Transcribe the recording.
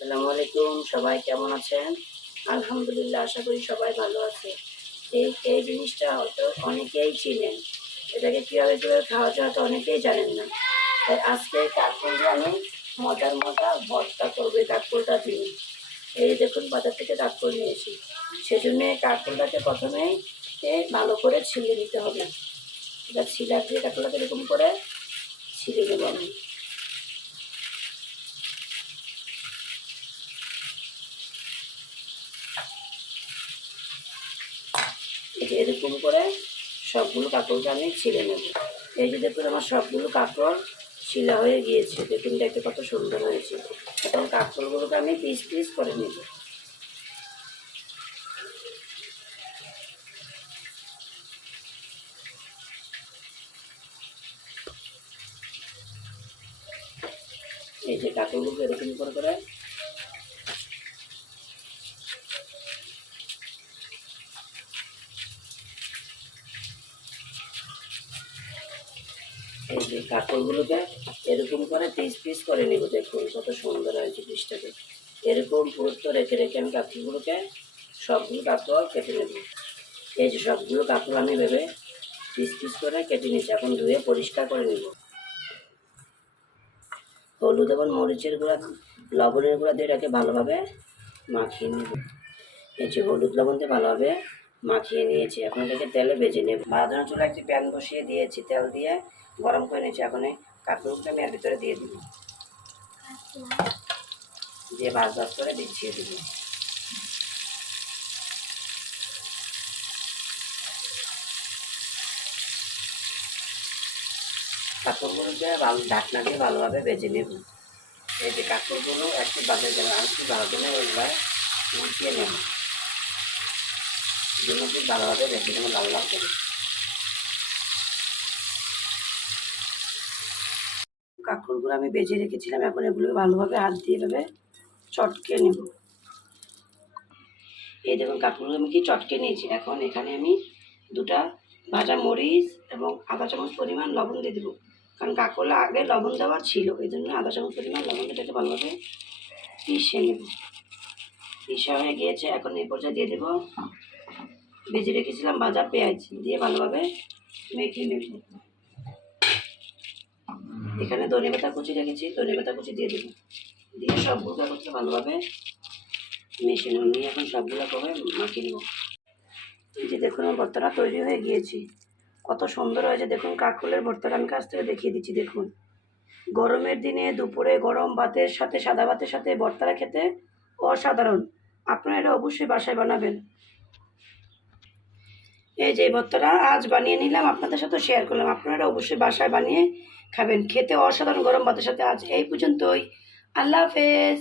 আসসালামু আলাইকুম, সবাই কেমন আছেন? আলহামদুলিল্লাহ, আশা করি সবাই ভালো আছে। এই জিনিসটা হয়তো অনেকেই চিনেন, এটাকে কীভাবে খাওয়া যায় হয়তো অনেকেই জানেন না। তাই আজকে কাঁকরোল দিয়ে আমি মজার ভর্তা করবো। এই কাঁকরোলটা দিয়ে এই দেখুন, বাজার থেকে কাঁকরোল নিয়েছি। সেজন্য কাঁকরোলটাকে প্রথমেই ভালো করে ছিলে নিতে হবে। এটা ছিলা দিয়ে কাঁকরোলটাকে এরকম করে ছিলে নেবো আমি। এরকম করে সবগুলো কাঁকরোলকে আমি ছিলে নেব। এই যে দেখুন, আমার সবগুলো কাঁকরোল শিলা হয়ে গিয়েছে। দেখুন দেখতে কত সুন্দর হয়েছে। এখন কাঁকরোলগুলোকে আমি পিস পিস করে নেব। এই যে কাঁকরোলগুলো এরকম করে করে এই যে কাঁকরোলগুলোকে এরকম করে পিস পিস করে নেব। দেখুন কত সুন্দর হয়েছে পিসটাকে। এরকম পুরো রেখে রেখে আমি কাঁকরোলগুলোকে সবগুলো কাঁকরোল কেটে নেব। এই যে সবগুলো কাঁকরোল আমি ভেবে পিস পিস করে কেটে নিয়েছি। এখন ধুয়ে পরিষ্কার করে নেব। হলুদ এবং মরিচের গুঁড়া, লবণের গুঁড়া দিয়ে এটাকে ভালোভাবে মাখিয়ে নেব। এই যে হলুদ লবণ দিয়ে ভালোভাবে মাখিয়ে নিয়েছি। এখন এটাকে তেলে ভেজে নেব। ভাজানোর চুলা একটি প্যান বসিয়ে দিয়েছি, তেল দিয়ে গরম করে নিয়েছি। এখন এই কাঁকরোলটা আমি এর ভিতরে দিয়ে দিব, দিয়ে ভাজ ভাজ করে বিছিয়ে দেব। কাঁকরোলগুলোকে ঢাকনা দিয়ে ভালোভাবে ভেজে নেব। এই যে কাঁকরোলগুলো একটু বাজে গেলে আর একটু ভালো করে একবার উল্টিয়ে নেব। দুটো ভালোভাবে ভেজে নেব, লাল লাল করে। কাঁকরোলগুলো আমি বেজে রেখেছিলাম। এখন এগুলো ভালোভাবে হাত দিয়ে এভাবে চটকে নেব। এই দেখুন কাঁকরোল আমি কি চটকে নিয়েছি। এখন এখানে আমি দুটা ভাজা মরিচ এবং আধা চামচ পরিমাণ লবণ দিয়ে দেবো। কারণ কাঁকরোলে আগে লবণ দেওয়া ছিল, এই জন্য আধা চামচ পরিমাণ লবণ এটাকে ভালোভাবে পিষে নেব। পিষা হয়ে গিয়েছে। এখন এই পর্যায়ে দিয়ে দেবো ভেজে রেখেছিলাম ভাজা পেঁয়াজ, দিয়ে ভালোভাবে মেখে নেব। এখানে ধনেপাতা কুচি রেখেছি, ধনেপাতা কুচি দিয়ে দেবো। দিয়ে সবগুলো একত্রে ভালোভাবে মিশিয়ে নেব। নিয়ে এখন সবগুলো করে মাখিয়ে নেব। এই যে দেখুন, আমার ভর্তাটা তৈরি হয়ে গিয়েছে। কত সুন্দর হয়েছে দেখুন। কাঁকরোলের ভর্তাটা আমি কাছ থেকে দেখিয়ে দিচ্ছি। দেখুন, গরমের দিনে দুপুরে গরম ভাতের সাথে, সাদা ভাতের সাথে ভর্তাটা খেতে অসাধারণ। আপনারা এটা অবশ্যই বাসায় বানাবেন। এই যে ভর্তাটা আজ বানিয়ে নিলাম, আপনাদের সাথে শেয়ার করলাম। আপনারা অবশ্যই বাসায় বানিয়ে খাবেন, খেতে অসাধারণ গরম ভাতের সাথে। আজ এই পর্যন্তই। আল্লাহ হাফেজ।